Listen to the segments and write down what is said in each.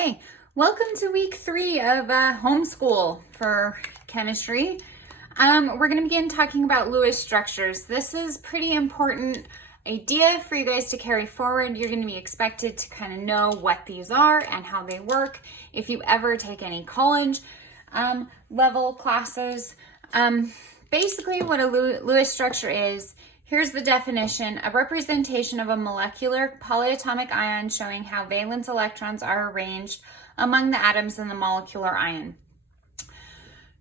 Okay, welcome to week 3 of homeschool for chemistry. We're going to begin talking about Lewis structures. This is pretty important idea for you guys to carry forward. You're going to be expected to kind of know what these are and how they work if you ever take any college level classes. Basically what a Lewis structure is, here's the definition: a representation of a molecular polyatomic ion showing how valence electrons are arranged among the atoms in the molecular ion.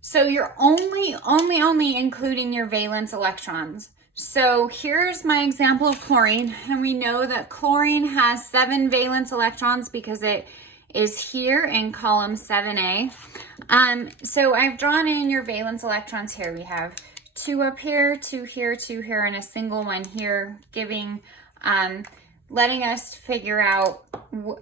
So you're only including your valence electrons. So here's my example of chlorine, and we know that chlorine has 7 valence electrons because it is here in column 7A. So I've drawn in your valence electrons here. We have 2 up here, 2 here, 2 here, and a single one here, giving, letting us figure out,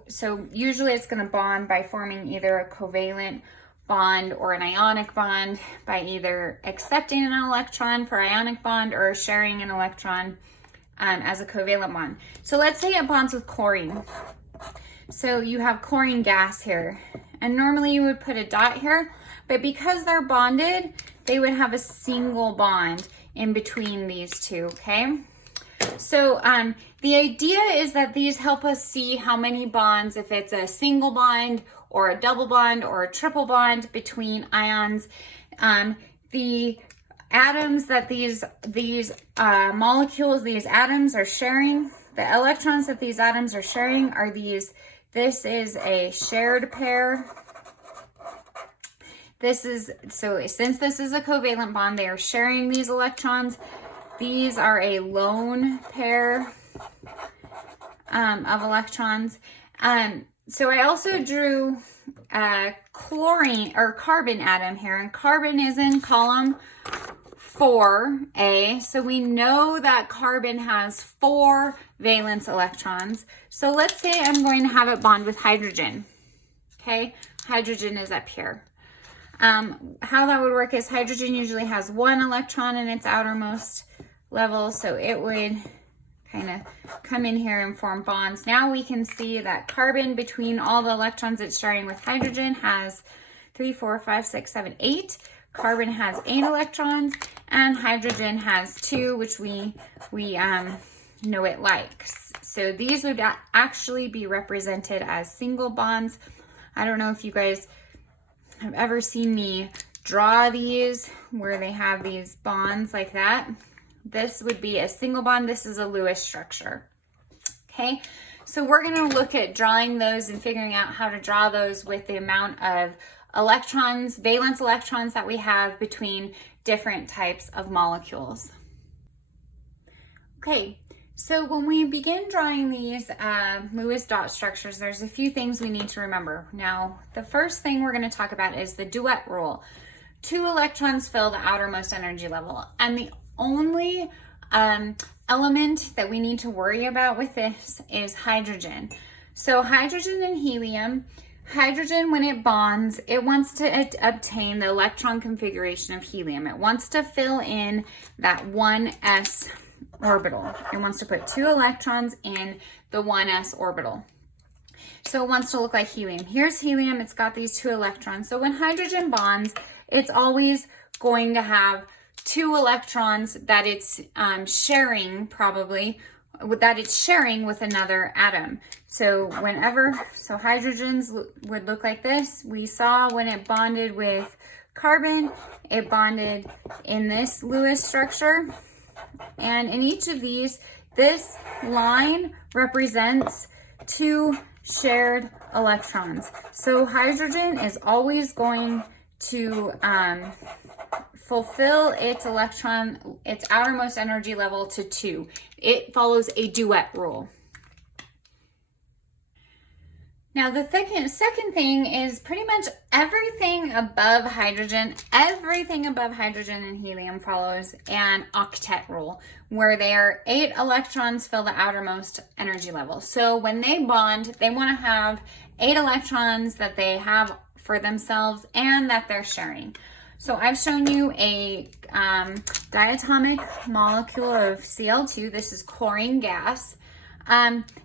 so usually it's going to bond by forming either a covalent bond or an ionic bond by either accepting an electron for ionic bond or sharing an electron as a covalent bond. So let's say it bonds with chlorine. So you have chlorine gas here, and normally you would put a dot here, but because they're bonded, they would have a single bond in between these two, okay? So the idea is that these help us see how many bonds, if it's a single bond or a double bond or a triple bond between ions. The atoms that these molecules, these atoms are sharing, the electrons that these atoms are sharing are these. This is a shared pair. Since this is a covalent bond, they are sharing these electrons. These are a lone pair of electrons. So I also drew a chlorine or carbon atom here, and carbon is in column 4A. So we know that carbon has 4 valence electrons. So let's say I'm going to have it bond with hydrogen. Okay, hydrogen is up here. How that would work is hydrogen usually has 1 electron in its outermost level, so it would kind of come in here and form bonds. Now we can see that carbon, between all the electrons it's sharing with hydrogen, has 3, 4, 5, 6, 7, 8. Carbon has 8 electrons, and hydrogen has 2, which we know it likes. So these would actually be represented as single bonds. I don't know if you guys have ever seen me draw these where they have these bonds like that. This would be a single bond. This is a Lewis structure. Okay, so we're going to look at drawing those and figuring out how to draw those with the amount of electrons, valence electrons that we have between different types of molecules. Okay, so when we begin drawing these Lewis dot structures, there's a few things we need to remember. Now, the first thing we're going to talk about is the duet rule. 2 electrons fill the outermost energy level, and the only element that we need to worry about with this is hydrogen. So hydrogen and helium, hydrogen, when it bonds, it wants to obtain the electron configuration of helium. It wants to fill in that 1s orbital. It wants to put 2 electrons in the 1s orbital. So it wants to look like helium. Here's helium, it's got these 2 electrons. So when hydrogen bonds, it's always going to have 2 electrons that it's sharing, probably, that it's sharing with another atom. So hydrogens would look like this. We saw when it bonded with carbon, it bonded in this Lewis structure. And in each of these, this line represents 2 shared electrons. So hydrogen is always going to fulfill its outermost energy level to 2. It follows a duet rule. Now the second thing is pretty much everything above hydrogen and helium follows an octet rule, where they are 8 electrons fill the outermost energy level. So when they bond, they want to have 8 electrons that they have for themselves and that they're sharing. So I've shown you a diatomic molecule of Cl2. This is chlorine gas.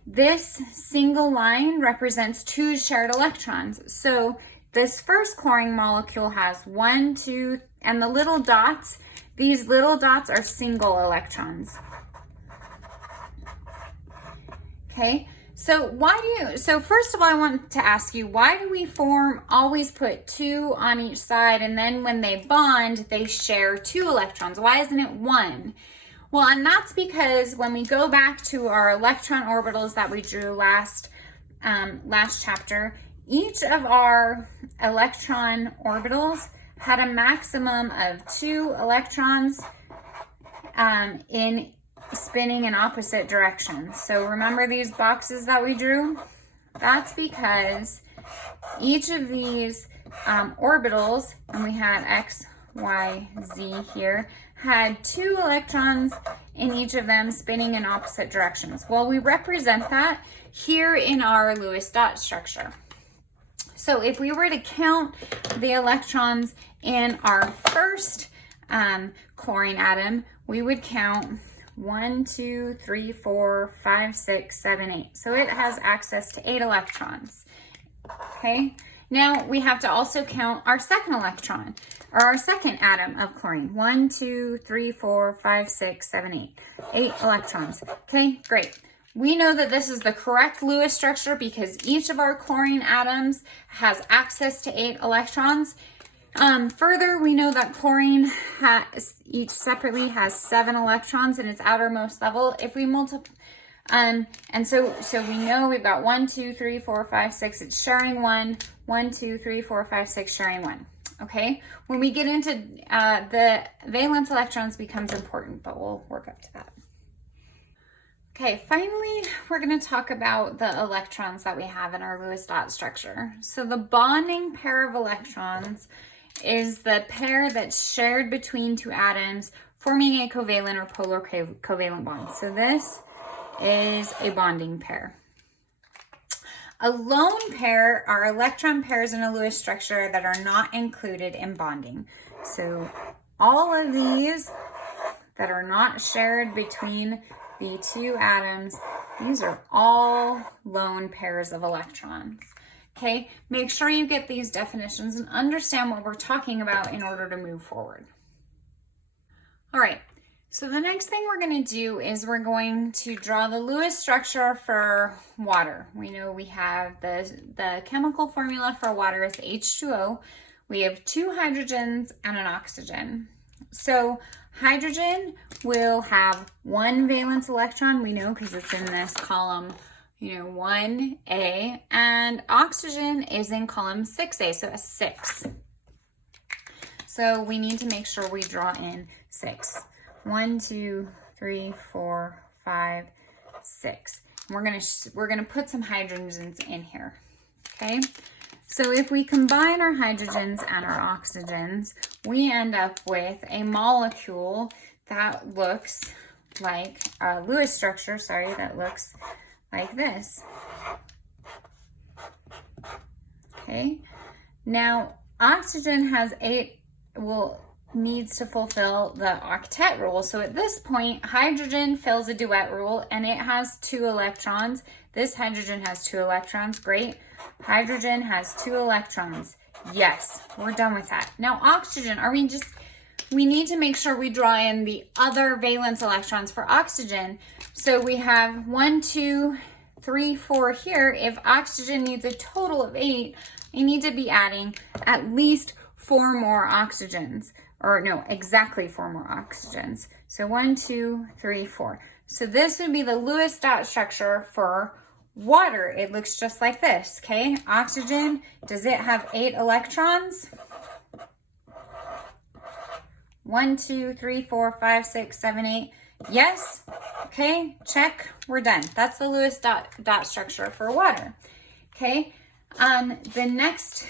This single line represents 2 shared electrons. So this first chlorine molecule has 1, 2, and the little dots, these little dots are single electrons. Okay, so first of all, I want to ask you, why do we always put 2 on each side, and then when they bond, they share 2 electrons? Why isn't it 1? Well, and that's because when we go back to our electron orbitals that we drew last chapter, each of our electron orbitals had a maximum of 2 electrons in spinning in opposite directions. So remember these boxes that we drew? That's because each of these orbitals, and we had X, Y, Z here, had 2 electrons in each of them spinning in opposite directions. Well, we represent that here in our Lewis dot structure. So if we were to count the electrons in our first chlorine atom, we would count 1, 2, 3, 4, 5, 6, 7, 8. So it has access to 8 electrons. Okay. Now we have to also count our second electron, or our second atom of chlorine. 1, 2, 3, 4, 5, 6, 7, 8. 8 electrons. Okay, great. We know that this is the correct Lewis structure because each of our chlorine atoms has access to 8 electrons. Further, we know that chlorine each separately has 7 electrons in its outermost level. If we multiply, and so we know we've got 1, 2, 3, 4, 5, 6. It's sharing 1. 1, 2, 3, 4, 5, 6, sharing 1. Okay. When we get into the valence electrons becomes important, but we'll work up to that. Okay, finally, we're going to talk about the electrons that we have in our Lewis dot structure. So the bonding pair of electrons is the pair that's shared between 2 atoms, forming a covalent or polar covalent bond. So this is a bonding pair. A lone pair are electron pairs in a Lewis structure that are not included in bonding. So all of these that are not shared between the 2 atoms, these are all lone pairs of electrons. Okay, make sure you get these definitions and understand what we're talking about in order to move forward. All right, so the next thing we're going to do is we're going to draw the Lewis structure for water. We know we have the chemical formula for water is H2O. We have 2 hydrogens and an oxygen. So hydrogen will have 1 valence electron, we know because it's in this column, 1A, and oxygen is in column 6A, so a 6. So we need to make sure we draw in 6. 1, 2, 3, 4, 5, 6. We're gonna put some hydrogens in here. Okay. So if we combine our hydrogens and our oxygens, we end up with a molecule that looks like a Lewis structure, that looks like this. Okay. Now, oxygen has 8, needs to fulfill the octet rule. So at this point, hydrogen fills a duet rule and it has 2 electrons. This hydrogen has 2 electrons. Great. Hydrogen has 2 electrons. Yes, we're done with that. Now oxygen, we need to make sure we draw in the other valence electrons for oxygen. So we have 1, 2, 3, 4 here. If oxygen needs a total of 8, I need to be adding at least 4 more oxygens. Or no, exactly 4 more oxygens. So 1, 2, 3, 4. So this would be the Lewis dot structure for water. It looks just like this, okay? Oxygen, does it have 8 electrons? 1, 2, 3, 4, 5, 6, 7, 8. Yes. Okay, check. We're done. That's the Lewis dot structure for water. Okay. The next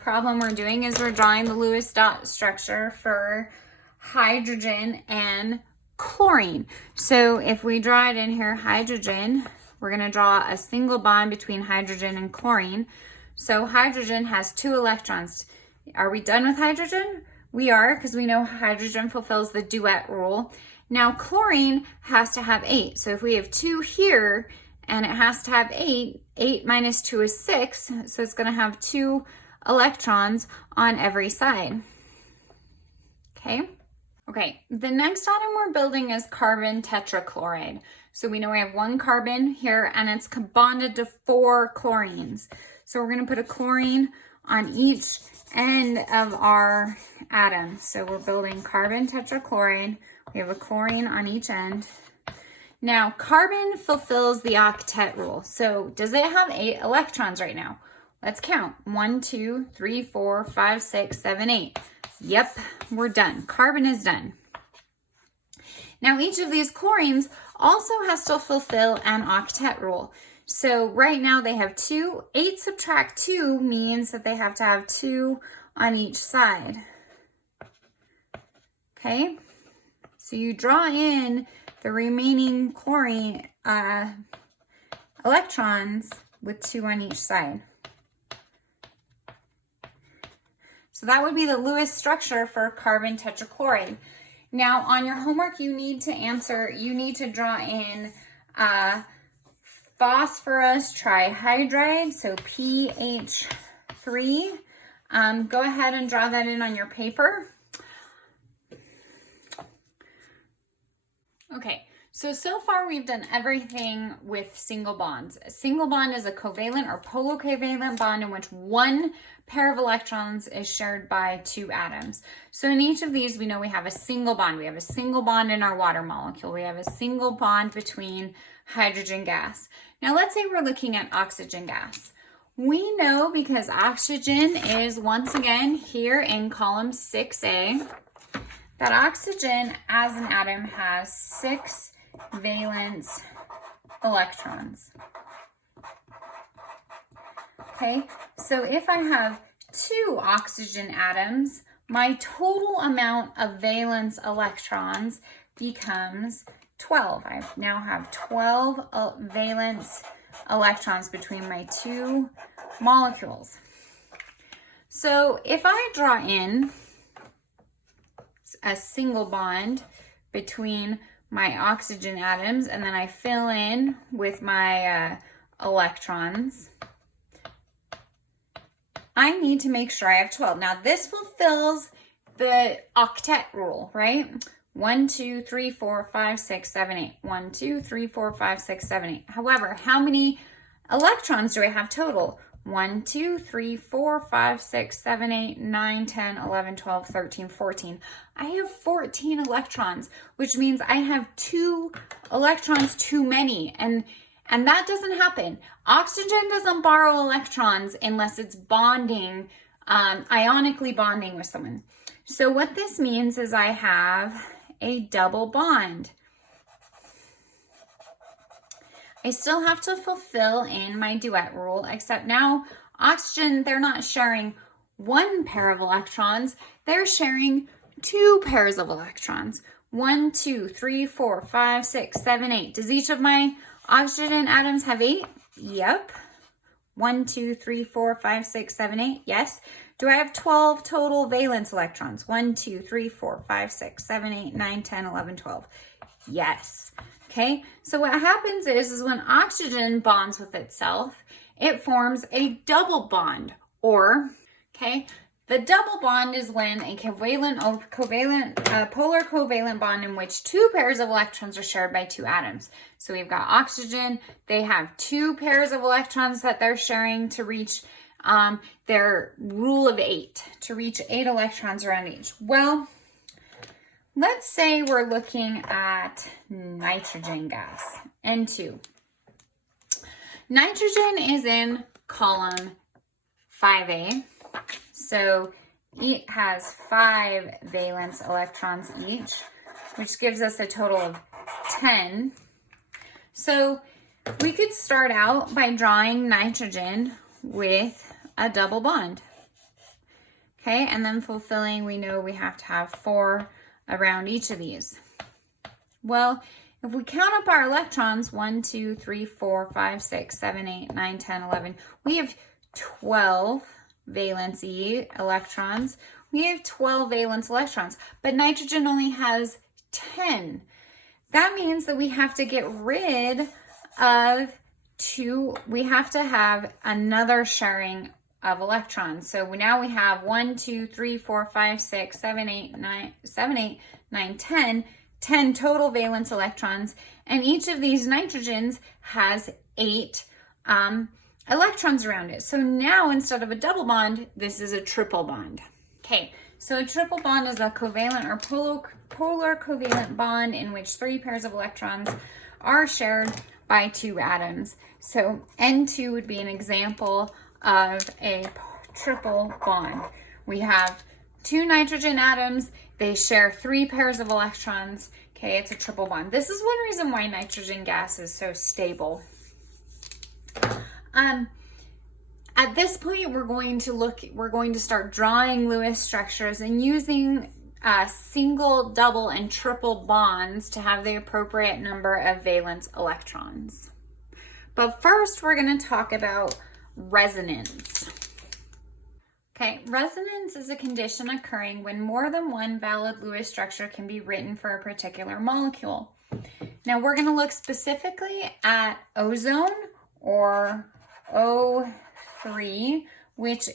problem we're doing is we're drawing the Lewis dot structure for hydrogen and chlorine. So if we draw it in here, hydrogen, we're going to draw a single bond between hydrogen and chlorine. So hydrogen has 2 electrons. Are we done with hydrogen? We are, because we know hydrogen fulfills the duet rule. Now chlorine has to have 8. So if we have 2 here and it has to have 8, 8 minus 2 is 6. So it's going to have 2 electrons on every side. Okay. Okay, the next atom we're building is carbon tetrachloride. So we know we have 1 carbon here and it's bonded to 4 chlorines. So we're going to put a chlorine on each end of our atom. So we're building carbon tetrachloride. We have a chlorine on each end. Now, carbon fulfills the octet rule. So does it have 8 electrons right now? Let's count. 1, 2, 3, 4, 5, 6, 7, 8. Yep, we're done. Carbon is done. Now, each of these chlorines also has to fulfill an octet rule. So right now they have 2. 8 subtract 2 means that they have to have 2 on each side. Okay, so you draw in the remaining chlorine electrons with 2 on each side. So that would be the Lewis structure for carbon tetrachloride. Now on your homework, you need to draw in phosphorus trihydride, so PH3. Go ahead and draw that in on your paper. Okay, so far we've done everything with single bonds. A single bond is a covalent or polocovalent bond in which 1 pair of electrons is shared by 2 atoms. So in each of these, we know we have a single bond. We have a single bond in our water molecule. We have a single bond between hydrogen gas. Now let's say we're looking at oxygen gas. We know because oxygen is once again here in column 6A, that oxygen as an atom has 6 valence electrons. Okay, so if I have 2 oxygen atoms, my total amount of valence electrons becomes 12. I now have 12 valence electrons between my 2 molecules. So if I draw in a single bond between my oxygen atoms and then I fill in with my electrons, I need to make sure I have 12. Now this fulfills the octet rule, right? 1, 2, 3, 4, 5, 6, 7, 8. 1, 2, 3, 4, 5, 6, 7, 8. However, how many electrons do I have total? 1, 2, 3, 4, 5, 6, 7, 8, 9, 10, 11, 12, 13, 14. I have 14 electrons, which means I have 2 electrons too many. And that doesn't happen. Oxygen doesn't borrow electrons unless it's bonding, ionically bonding with someone. So what this means is I have a double bond. I still have to fulfill in my duet rule, except now oxygen, they're not sharing 1 pair of electrons, they're sharing 2 pairs of electrons. 1, 2, 3, 4, 5, 6, 7, 8. Does each of my oxygen atoms have 8? Yep. 1, 2, 3, 4, 5, 6, 7, 8. Yes. Do I have 12 total valence electrons? 1, 2, 3, 4, 5, 6, 7, 8, 9, 10, 11, 12. Yes. Okay. So what happens is when oxygen bonds with itself, it forms a double bond, or, okay, the double bond is when a polar covalent bond in which 2 pairs of electrons are shared by 2 atoms. So we've got oxygen, they have 2 pairs of electrons that they're sharing to reach their rule of 8, to reach 8 electrons around each. Well, let's say we're looking at nitrogen gas, N2. Nitrogen is in column 5A. So it has 5 valence electrons each, which gives us a total of 10. So we could start out by drawing nitrogen with a double bond. Okay, and then fulfilling, we know we have to have 4 around each of these. Well, if we count up our electrons, 1, 2, 3, 4, 5, 6, 7, 8, 9, 10, 11, we have 12 valency electrons. We have 12 valence electrons, but nitrogen only has 10. that means that we have to get rid of we have to have another sharing of electrons. So now we have 1, 2, 3, 4, 5, 6, 7, 8, 9, 10 total valence electrons. And each of these nitrogens has 8 electrons around it. So now instead of a double bond, this is a triple bond. Okay, so a triple bond is a covalent or polar covalent bond in which 3 pairs of electrons are shared by 2 atoms. So N2 would be an example of a triple bond. We have 2 nitrogen atoms, they share 3 pairs of electrons. Okay, it's a triple bond. This is one reason why nitrogen gas is so stable. At this point, we're going to start drawing Lewis structures and using single, double, and triple bonds to have the appropriate number of valence electrons. But first, we're going to talk about resonance. Okay, resonance is a condition occurring when more than one valid Lewis structure can be written for a particular molecule. Now, we're going to look specifically at ozone, or O3, which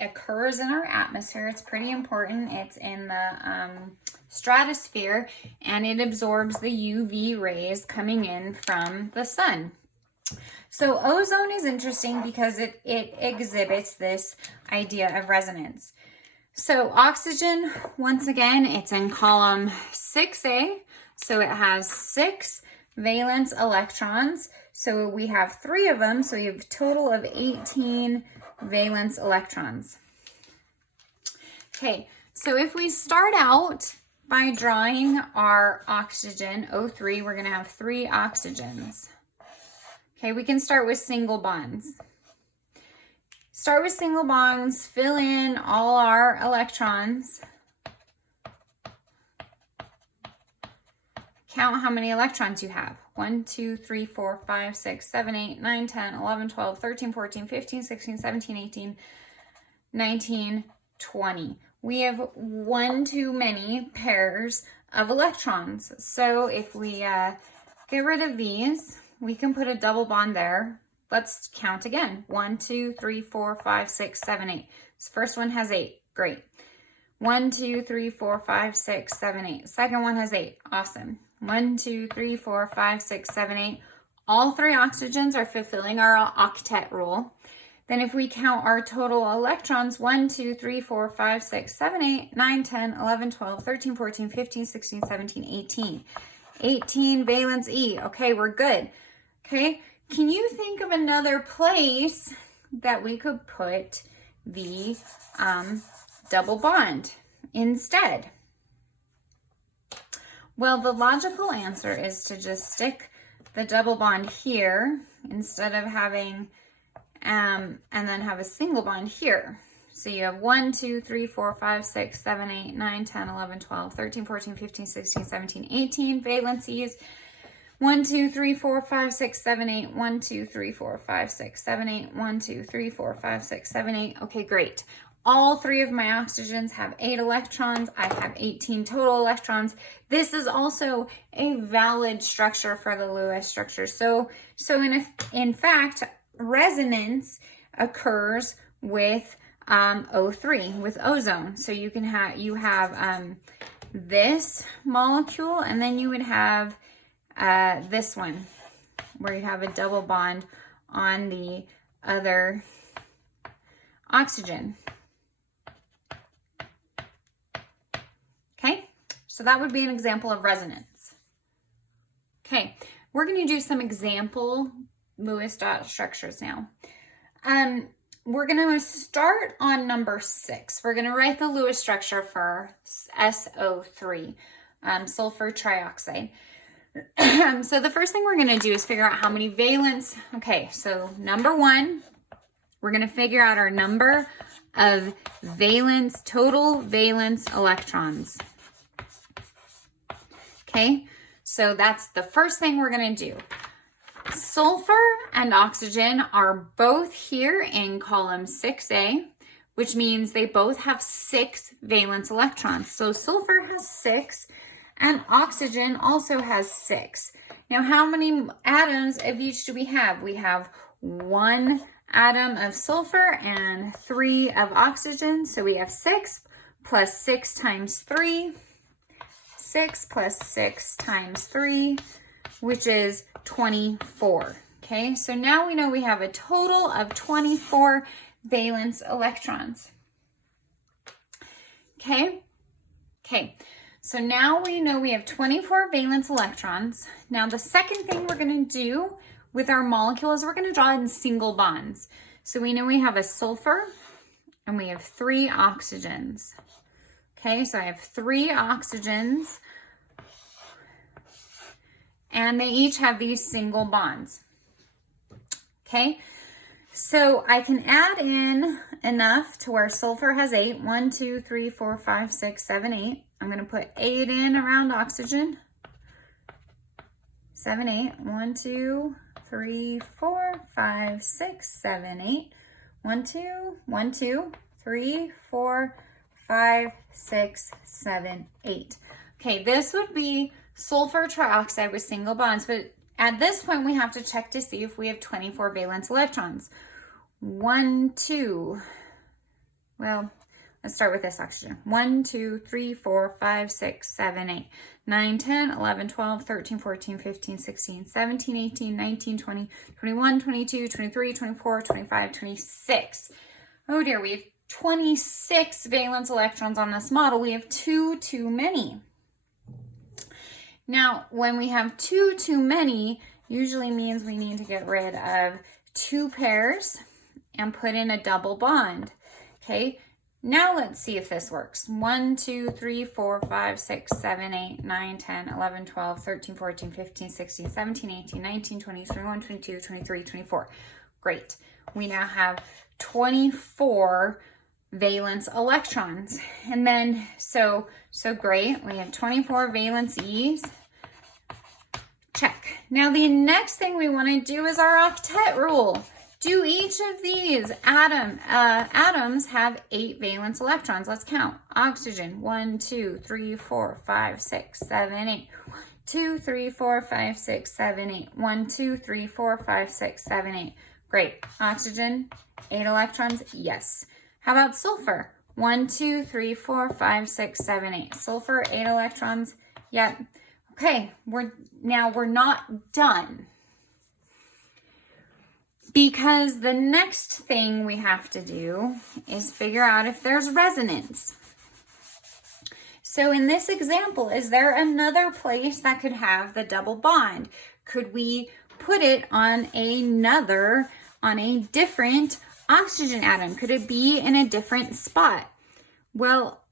occurs in our atmosphere. It's pretty important. It's in the stratosphere, and it absorbs the UV rays coming in from the sun. So ozone is interesting because it exhibits this idea of resonance. So oxygen, once again, it's in column 6A. So it has 6 valence electrons. So we have 3 of them. So we have a total of 18 valence electrons. Okay, so if we start out by drawing our oxygen, O3, we're going to have 3 oxygens. Okay, we can start with single bonds. Start with single bonds, fill in all our electrons. Count how many electrons you have. 1, 2, 3, 4, 5, 6, 7, 8, 9, 10, 11, 12, 13, 14, 15, 16, 17, 18, 19, 20. We have 1 too many pairs of electrons. So if we get rid of these, we can put a double bond there. Let's count again. 1, 2, 3, 4, 5, 6, 7, 8. This first one has 8. Great. 1, 2, 3, 4, 5, 6, 7, 8. Second one has 8. Awesome. 1, 2, 3, 4, 5, 6, 7, 8. All 3 oxygens are fulfilling our octet rule. Then if we count our total electrons, 1, 2, 3, 4, 5, 6, 7, 8, 9, 10, 11, 12, 13, 14, 15, 16, 17, 18. 18 valence E. Okay, we're good. Okay, can you think of another place that we could put the double bond instead? Well, the logical answer is to just stick the double bond here instead of having, and then have a single bond here. So you have 1, 2, 3, 4, 5, 6, 7, 8, 9, 10, 11, 12, 13, 14, 15, 16, 17, 18 valencies. 1, 2, 3, 4, 5, 6, 7, 8. 1, 2, 3, 4, 5, 6, 7, 8. 1, 2, 3, 4, 5, 6, 7, 8. Okay, great. All 3 of my oxygens have 8 electrons. I have 18 total electrons. This is also a valid structure for the Lewis structure. So in fact, resonance occurs with O3, with ozone. So you have this molecule, and then you would have this one, where you have a double bond on the other oxygen. Okay, so that would be an example of resonance. Okay, we're going to do some example Lewis dot structures now. We're going to start on number 6. We're going to write the Lewis structure for SO3, sulfur trioxide. So the first thing we're going to do is figure out how many valence. Okay, so number 1, we're going to figure out our number of valence, total valence electrons. Okay, so that's the first thing we're going to do. Sulfur and oxygen are both here in column 6A, which means they both have 6 valence electrons. So sulfur has 6, And oxygen also has 6. Now, how many atoms of each do we have? We have 1 atom of sulfur and 3 of oxygen. So we have 6 plus 6 times 3. 6 plus 6 times 3, which is 24. Okay, so now we know we have a total of 24 valence electrons. Okay, so now we know we have 24 valence electrons. Now the second thing we're going to do with our molecule is we're going to draw in single bonds. So we know we have a sulfur and we have 3 oxygens. Okay, so I have 3 oxygens and they each have these single bonds. Okay, so I can add in enough to where sulfur has 8. 1, 2, 3, 4, 5, 6, 7, 8. I'm going to put 8 in around oxygen. 7, 8. 1, 2, 3, 4, 5, 6, 7, 8. 1, 2, 1, 2, 3, 4, 5, 6, 7, 8. Okay, this would be sulfur trioxide with single bonds, but at this point we have to check to see if we have 24 valence electrons. 1, 2, well, let's start with this oxygen. 1, 2, 3, 4, 5, 6, 7, 8, 9, 10, 11, 12, 13, 14, 15, 16, 17, 18, 19, 20, 21, 22, 23, 24, 25, 26. Oh dear, we have 26 valence electrons on this model. We have 2 too many. Now, when we have 2 too many, usually means we need to get rid of 2 pairs and put in a double bond. Okay, now let's see if this works. 1, 2, 3, 4, 5, 6, 7, 8, 9, 10, 11, 12, 13, 14, 15, 16, 17, 18, 19, 20, 21, 22, 23, 24. Great. We now have 24 valence electrons. And then, so great. We have 24 valence E's. Check. Now the next thing we want to do is our octet rule. Do each of these atoms have 8 valence electrons? Let's count. Oxygen, 1, 2, 3, 4, 5, 6, 7, 8. 1, 2, 3, 4, 5, 6, 7, 8. 1, 2, 3, 4, 5, 6, 7, 8. Great. Oxygen, 8 electrons? Yes. How about sulfur? 1, 2, 3, 4, 5, 6, 7, 8. Sulfur, 8 electrons? Yep. Okay, we're not done. Because the next thing we have to do is figure out if there's resonance. So in this example, is there another place that could have the double bond? Could we put it on a different oxygen atom? Could it be in a different spot? Well,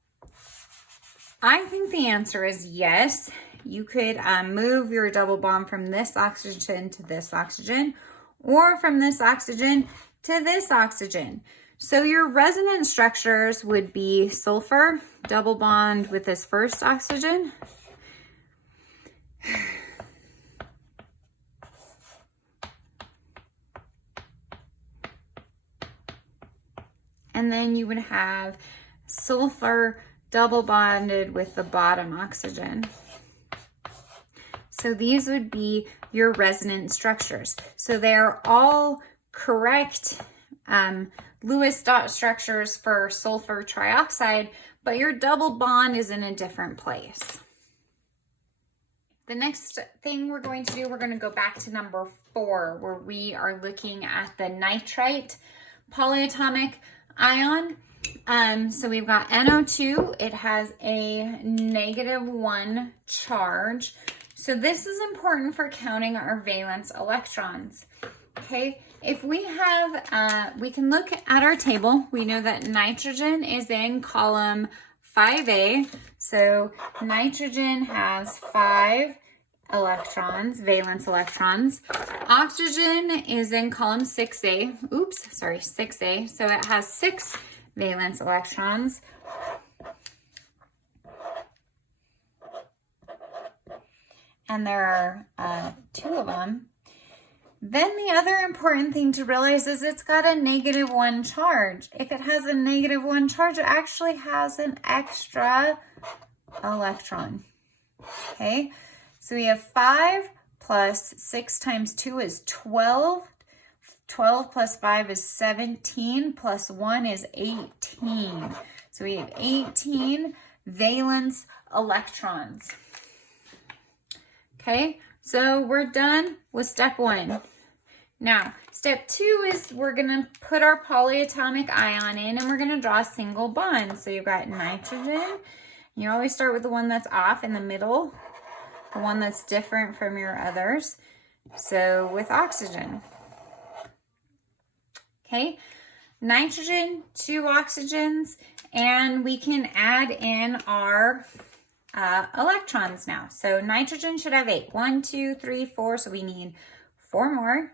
I think the answer is yes. You could move your double bond from this oxygen to this oxygen, or from this oxygen to this oxygen. So your resonance structures would be sulfur, double bond with this first oxygen. And then you would have sulfur double bonded with the bottom oxygen. So these would be your resonance structures. So they're all correct Lewis dot structures for sulfur trioxide, but your double bond is in a different place. The next thing we're going to do, we're going to go back to number 4, where we are looking at the nitrite polyatomic ion. So we've got NO2. It has a -1 charge. So this is important for counting our valence electrons. Okay, if we have, we can look at our table. We know that nitrogen is in column 5A. So nitrogen has 5 electrons, valence electrons. Oxygen is in column 6A. 6A. So it has 6 valence electrons. And there are 2 of them. Then the other important thing to realize is it's got a -1 charge. If it has a -1 charge, it actually has an extra electron. Okay, so we have 5 plus 6 times 2 is 12. 12 plus 5 is 17, plus 1 is 18. So we have 18 valence electrons. Okay, so we're done with step 1. Now, step 2 is we're going to put our polyatomic ion in and we're going to draw a single bond. So you've got nitrogen. You always start with the one that's off in the middle, the one that's different from your others. So with oxygen. Okay, nitrogen, 2 oxygens, and we can add in our electrons now. So nitrogen should have 8. 1, 2, 3, 4, so we need 4 more.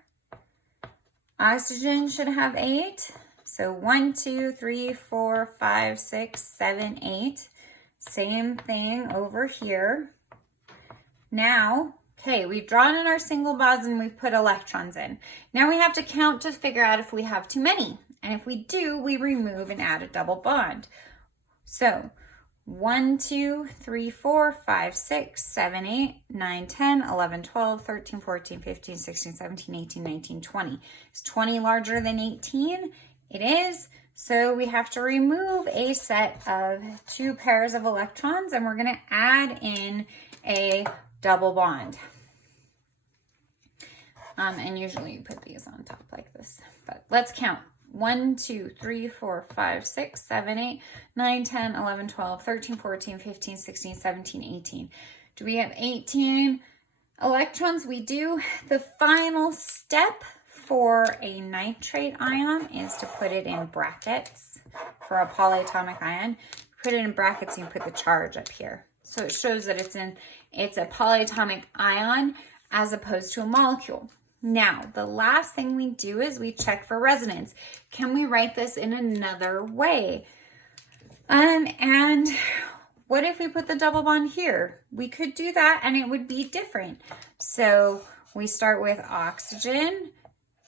Oxygen should have 8. So 1, 2, 3, 4, 5, 6, 7, 8. Same thing over here. Now, okay, we've drawn in our single bonds and we've put electrons in. Now we have to count to figure out if we have too many. And if we do, we remove and add a double bond. So 1, 2, 3, 4, 5, 6, 7, 8, 9, 10, 11, 12, 13, 14, 15, 16, 17, 18, 19, 20. Is 20 larger than 18? It is. So we have to remove a set of 2 pairs of electrons and we're going to add in a double bond. And usually you put these on top like this, but let's count. 1, 2, 3, 4, 5, 6, 7, 8, 9, 10, 11, 12, 13, 14, 15, 16, 17, 18. Do we have 18 electrons? We do. The final step for a nitrate ion is to put it in brackets. For a polyatomic ion, put it in brackets and you put the charge up here. So it shows that it's a polyatomic ion as opposed to a molecule. Now, the last thing we do is we check for resonance. Can we write this in another way? And what if we put the double bond here? We could do that and it would be different. So we start with oxygen,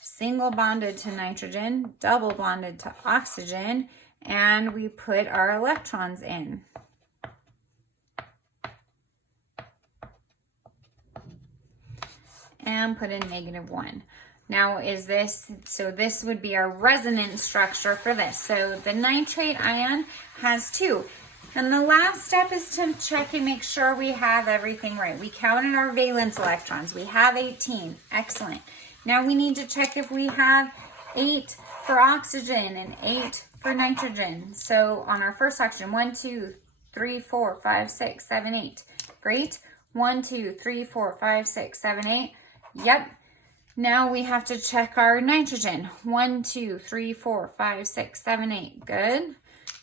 single bonded to nitrogen, double bonded to oxygen, and we put our electrons in. And put in -1. Now this would be our resonance structure for this. So the nitrate ion has 2. And the last step is to check and make sure we have everything right. We counted our valence electrons. We have 18. Excellent. Now we need to check if we have 8 for oxygen and 8 for nitrogen. So on our first oxygen, 1, 2, 3, 4, 5, 6, 7, 8. Great. 1, 2, 3, 4, 5, 6, 7, 8. Yep. Now we have to check our nitrogen. 1, 2, 3, 4, 5, 6, 7, 8. Good.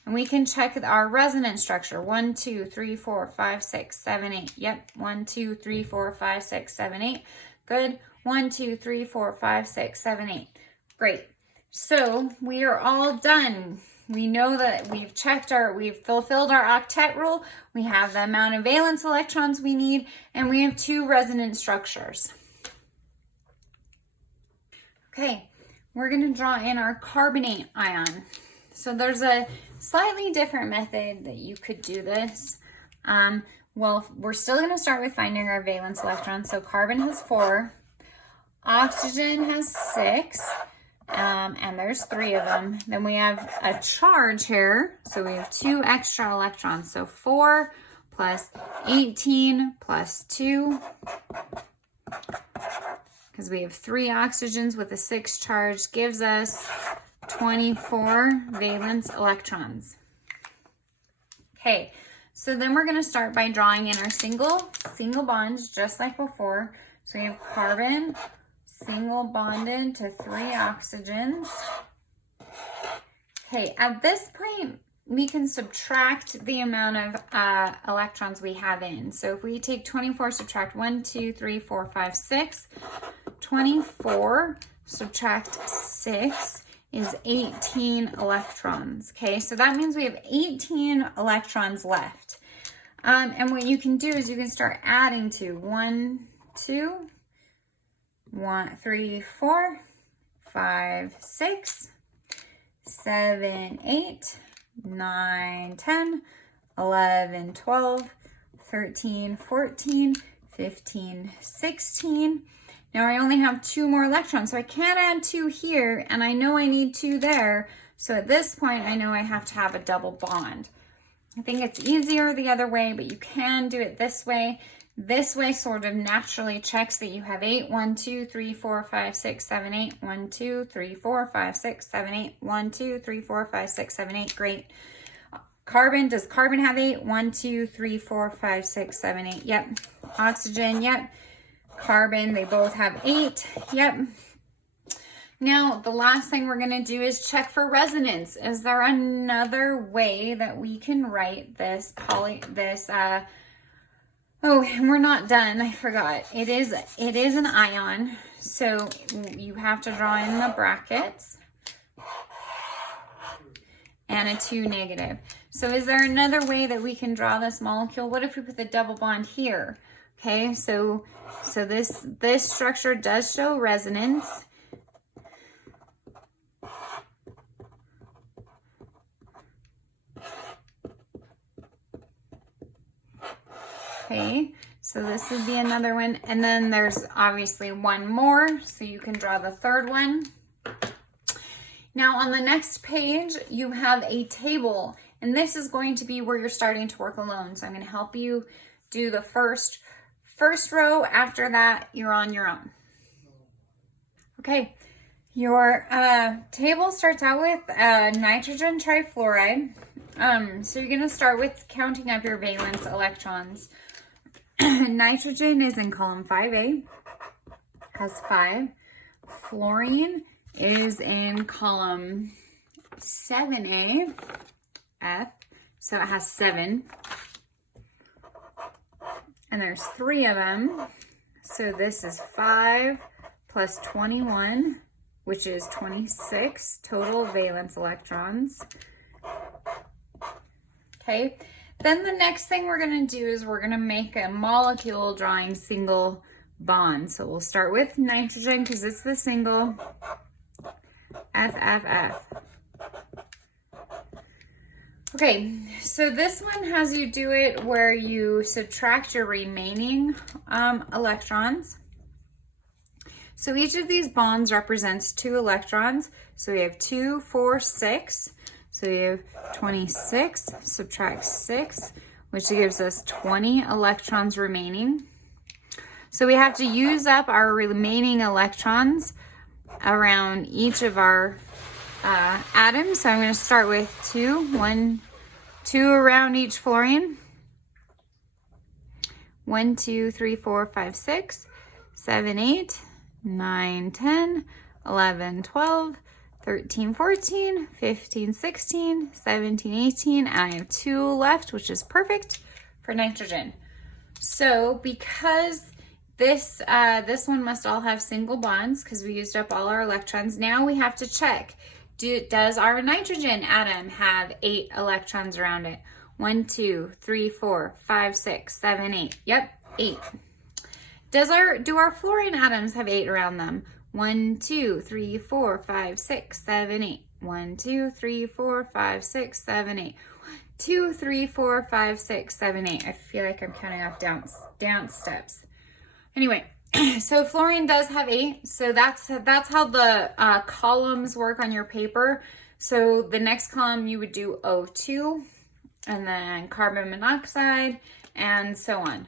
And we can check our resonance structure. 1, 2, 3, 4, 5, 6, 7, 8. Yep. 1, 2, 3, 4, 5, 6, 7, 8. Good. 1, 2, 3, 4, 5, 6, 7, 8. Great. So we are all done. We know that we've fulfilled our octet rule. We have the amount of valence electrons we need, and we have 2 resonance structures. Okay, we're going to draw in our carbonate ion. So there's a slightly different method that you could do this. Well, we're still going to start with finding our valence electrons. So carbon has 4, oxygen has 6, and there's 3 of them. Then we have a charge here. So we have 2 extra electrons. So 4 plus 18 plus 2. Because we have 3 oxygens with a 6 charge, gives us 24 valence electrons. Okay, so then we're going to start by drawing in our single bonds just like before. So we have carbon single bonded to 3 oxygens. Okay, at this point, we can subtract the amount of electrons we have in. So if we take 24, subtract 1, 2, 3, 4, 5, 6. 24 subtract 6 is 18 electrons. Okay, so that means we have 18 electrons left. And what you can do is you can start adding to 1, 2, 1, 3, 4, 5, 6, 7, 8, 9, 10, 11, 12, 13, 14, 15, 16. Now I only have 2 more electrons, so I can't add 2 here, and I know I need 2 there. So at this point, I know I have to have a double bond. I think it's easier the other way, but you can do it this way. This way sort of naturally checks that you have 8. 1, 2, 3, 4, 5, 6, 7, 8. 1, 2, 3, 4, 5, 6, 7, 8. 1, 2, 3, 4, 5, 6, 7, 8. Great. Carbon, does carbon have 8? 1, 2, 3, 4, 5, 6, 7, 8. Yep. Oxygen, yep. Carbon, they both have 8. Yep. Now, the last thing we're going to do is check for resonance. Is there another way that we can write this oh, and we're not done. I forgot. It is an ion. So you have to draw in the brackets and a 2 negative. So is there another way that we can draw this molecule? What if we put the double bond here? Okay, so this structure does show resonance. Okay, so this would be another one. And then there's obviously one more, so you can draw the third one. Now on the next page, you have a table, and this is going to be where you're starting to work alone. So I'm going to help you do the first row. After that, you're on your own. Okay, your table starts out with nitrogen trifluoride. So you're going to start with counting up your valence electrons. Nitrogen is in column 5A, has 5. Fluorine is in column 7A, F, so it has 7. And there's 3 of them. So this is 5 plus 21, which is 26 total valence electrons. Okay. Then the next thing we're going to do is we're going to make a molecule drawing single bond. So we'll start with nitrogen because it's the single, F, F, F. Okay, so this one has you do it where you subtract your remaining electrons. So each of these bonds represents 2 electrons. So we have 2, 4, 6. So we have 26, subtract 6, which gives us 20 electrons remaining. So we have to use up our remaining electrons around each of our atoms. So I'm going to start with 2 around each fluorine. 1, 2, 3, 4, 5, 6, 7, 8, 9, 10, 11, 12, 13, 14, 15, 16, 17, 18, and I have 2 left, which is perfect for nitrogen. So because this one must all have single bonds because we used up all our electrons, now we have to check. Does our nitrogen atom have 8 electrons around it? 1, 2, 3, 4, 5, 6, 7, 8. Yep, 8. Do our fluorine atoms have 8 around them? 1, 2, 3, 4, 5, 6, 7, 8. 1, 2, 3, 4, 5, 6, 7, 8. 2, 3, 4, 5, 6, 7, 8. I feel like I'm counting off down steps. Anyway, so fluorine does have 8. So that's how the columns work on your paper. So the next column you would do O2, and then carbon monoxide, and so on.